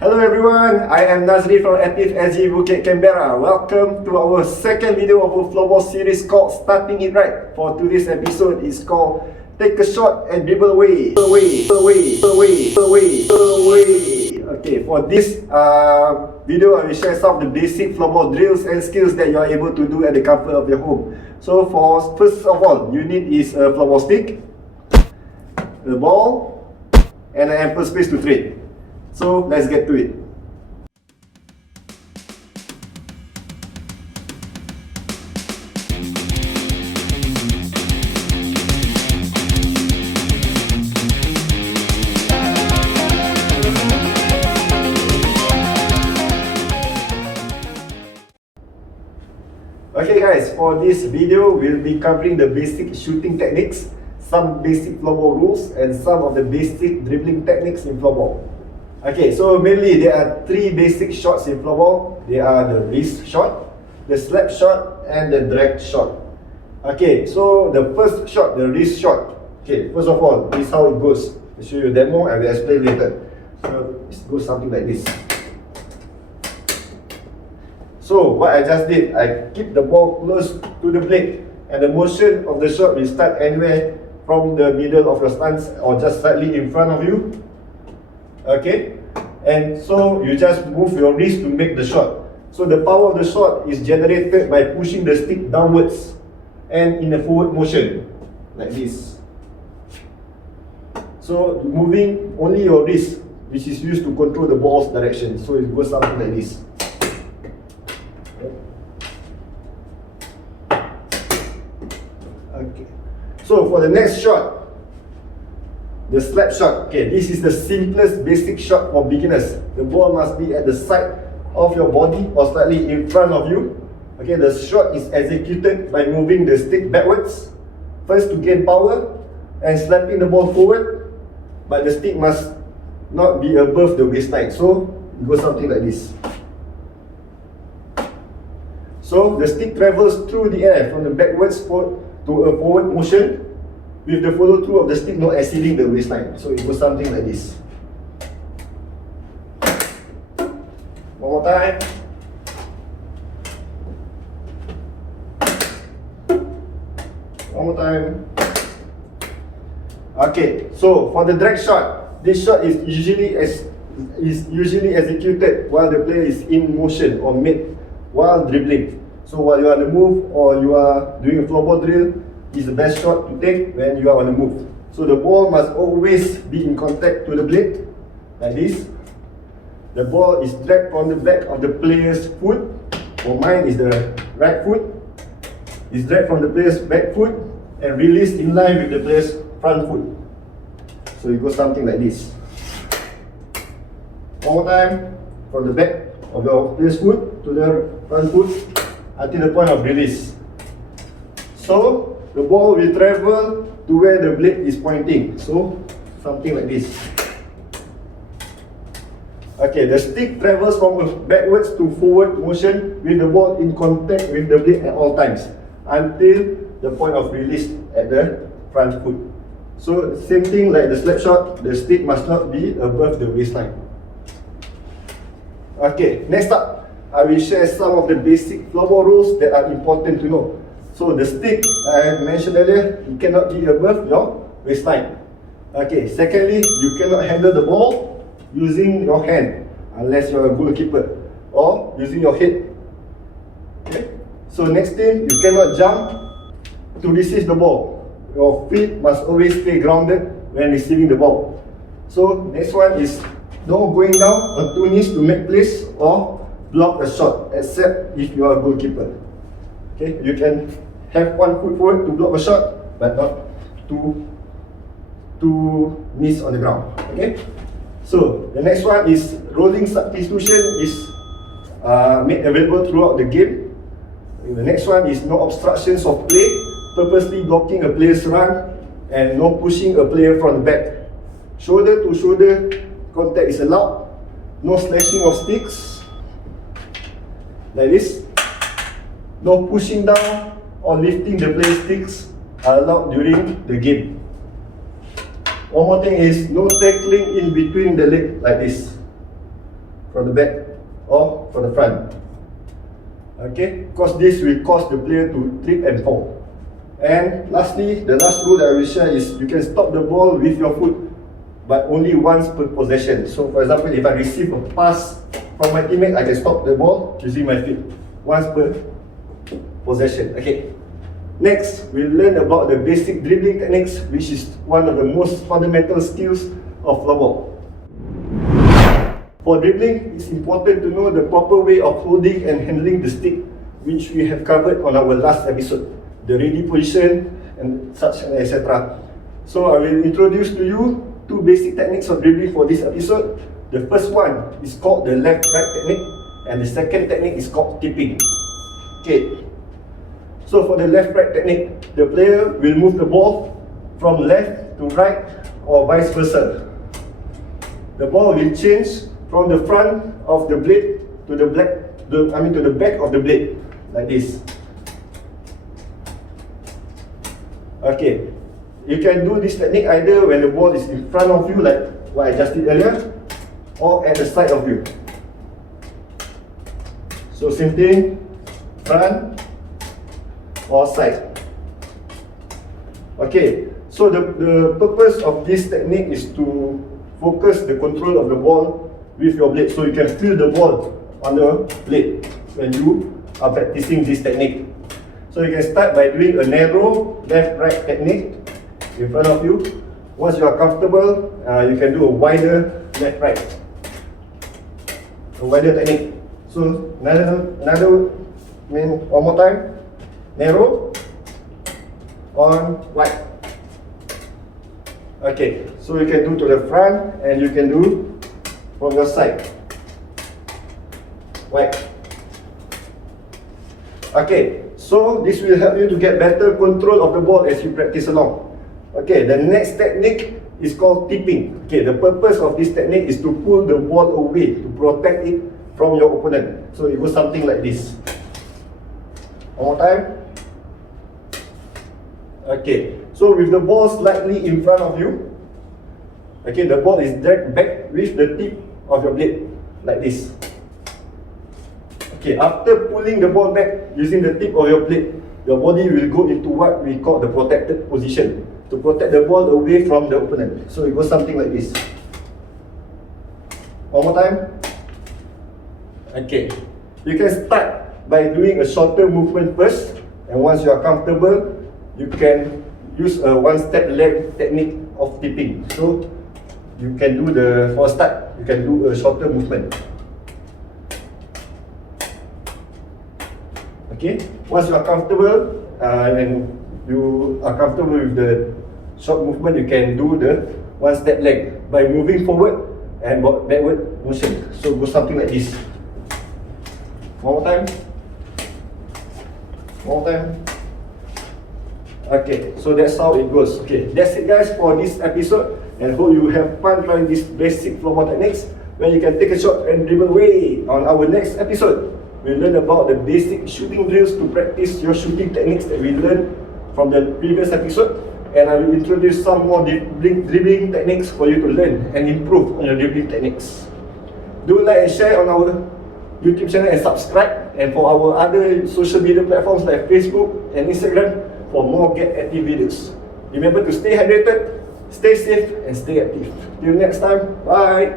Hello everyone, I am Nazri from Ep2 Bukit Canberra. Welcome to our second video of our floorball series called Starting It Right. For today's episode is called Take a Shot and Dribble Away. Okay, for this video I will share some of the basic floorball drills and skills that you are able to do at the comfort of your home. So first of all, you need is a floorball stick, a ball, and an ample space to trade. So let's get to it. Okay guys, for this video we'll be covering the basic shooting techniques, some basic floorball rules, and some of the basic dribbling techniques in floorball. Okay, so mainly there are three basic shots in floorball. They are the wrist shot, the slap shot, and the drag shot. Okay, so the first shot, the wrist shot. Okay, first of all, this is how it goes. I'll show you a demo and we'll explain later. So it goes something like this. So what I just did, I keep the ball close to the blade, and the motion of the shot will start anywhere from the middle of your stance or just slightly in front of you. Okay, and so you just move your wrist to make the shot. So the power of the shot is generated by pushing the stick downwards and in a forward motion like this. So moving only your wrist, which is used to control the ball's direction. So it goes something like this. Okay, so for the next shot, the slap shot. Okay, this is the simplest basic shot for beginners. The ball must be at the side of your body or slightly in front of you. Okay, the shot is executed by moving the stick backwards, first to gain power and slapping the ball forward, but the stick must not be above the waistline. So it goes something like this. So the stick travels through the air from the backwards to a forward motion, with the follow through of the stick not exceeding the waistline. So it goes something like this. One more time. One more time. Okay, so for the drag shot, this shot is usually executed while the player is in motion or made while dribbling. So while you are on the move or you are doing a floorball drill, is the best shot to take when you are on the move. So the ball must always be in contact to the blade, like this. The ball is dragged from the back of the player's foot. For mine is the right foot. It's dragged from the player's back foot and released in line with the player's front foot. So it goes something like this. One more time, from the back of your player's foot to the front foot until the point of release. So the ball will travel to where the blade is pointing. So something like this. Okay, the stick travels from a backwards to forward motion with the ball in contact with the blade at all times until the point of release at the front foot. So same thing like the slap shot, the stick must not be above the waistline. Okay, next up, I will share some of the basic floorball rules that are important to know. So the stick, I mentioned earlier, it cannot be above your waistline. Okay, secondly, you cannot handle the ball using your hand unless you're a goalkeeper or using your head. Okay, so next thing, you cannot jump to receive the ball. Your feet must always stay grounded when receiving the ball. So next one is no going down on two knees to make plays or block a shot, except if you are a goalkeeper. Okay, you can have one foot forward to block a shot, but not two knees on the ground. Okay, so the next one is rolling substitution is made available throughout the game. The next one is no obstructions of play, purposely blocking a player's run, and no pushing a player from the back. Shoulder to shoulder contact is allowed. No slashing of sticks, like this. No pushing down or lifting the player's sticks are allowed during the game. One more thing is no tackling in between the leg like this. from the back or from the front. Okay, because this will cause the player to trip and fall. And lastly, the last rule that I will share is you can stop the ball with your foot, but only once per possession. So for example, if I receive a pass from my teammate, I can stop the ball using my feet once per possession. Okay. Next, we'll learn about the basic dribbling techniques, which is one of the most fundamental skills of floorball. For dribbling, it's important to know the proper way of holding and handling the stick, which we have covered on our last episode, the ready position and such and etc. So I will introduce to you two basic techniques of dribbling for this episode. The first one is called the left-right technique, and the second technique is called tipping. Okay. So for the left-right technique, the player will move the ball from left to right or vice versa. The ball will change from the front of the blade to the to the back of the blade, like this. Okay, you can do this technique either when the ball is in front of you, like what I just did earlier, or at the side of you. So same thing, front or side. Okay, so the purpose of this technique is to focus the control of the ball with your blade, so you can feel the ball on the blade when you are practicing this technique. So you can start by doing a narrow left-right technique in front of you. Once you are comfortable, you can do a wider left-right, a wider technique. So one more time, narrow on wide. Okay, so you can do to the front and you can do from your side, wide. Okay, so this will help you to get better control of the ball as you practice along. Okay, the next technique is called tipping. Okay, the purpose of this technique is to pull the ball away to protect it from your opponent. So it goes something like this. One more time. Okay, so with the ball slightly in front of you, okay, the ball is dragged back with the tip of your blade, like this. Okay, after pulling the ball back using the tip of your blade, your body will go into what we call the protected position, to protect the ball away from the opponent. So it goes something like this. One more time. Okay, you can start by doing a shorter movement first, and once you are comfortable, you can use a one-step leg technique of tipping. So you can do for start, you can do a shorter movement. Okay, once you are comfortable and you are comfortable with the short movement, you can do the one-step leg by moving forward and backward motion. So go something like this. One more time. One more time. Okay, so that's how it goes. Okay, that's it guys for this episode, and hope you have fun trying these basic floorball techniques when you can take a shot and dribble away. On our next episode, we'll learn about the basic shooting drills to practice your shooting techniques that we learned from the previous episode, and I will introduce some more dribbling techniques for you to learn and improve on your dribbling techniques. Do like and share on our YouTube channel and subscribe, and for our other social media platforms like Facebook and Instagram for more Get Active videos. Remember to stay hydrated, stay safe and stay active. Till next time, bye!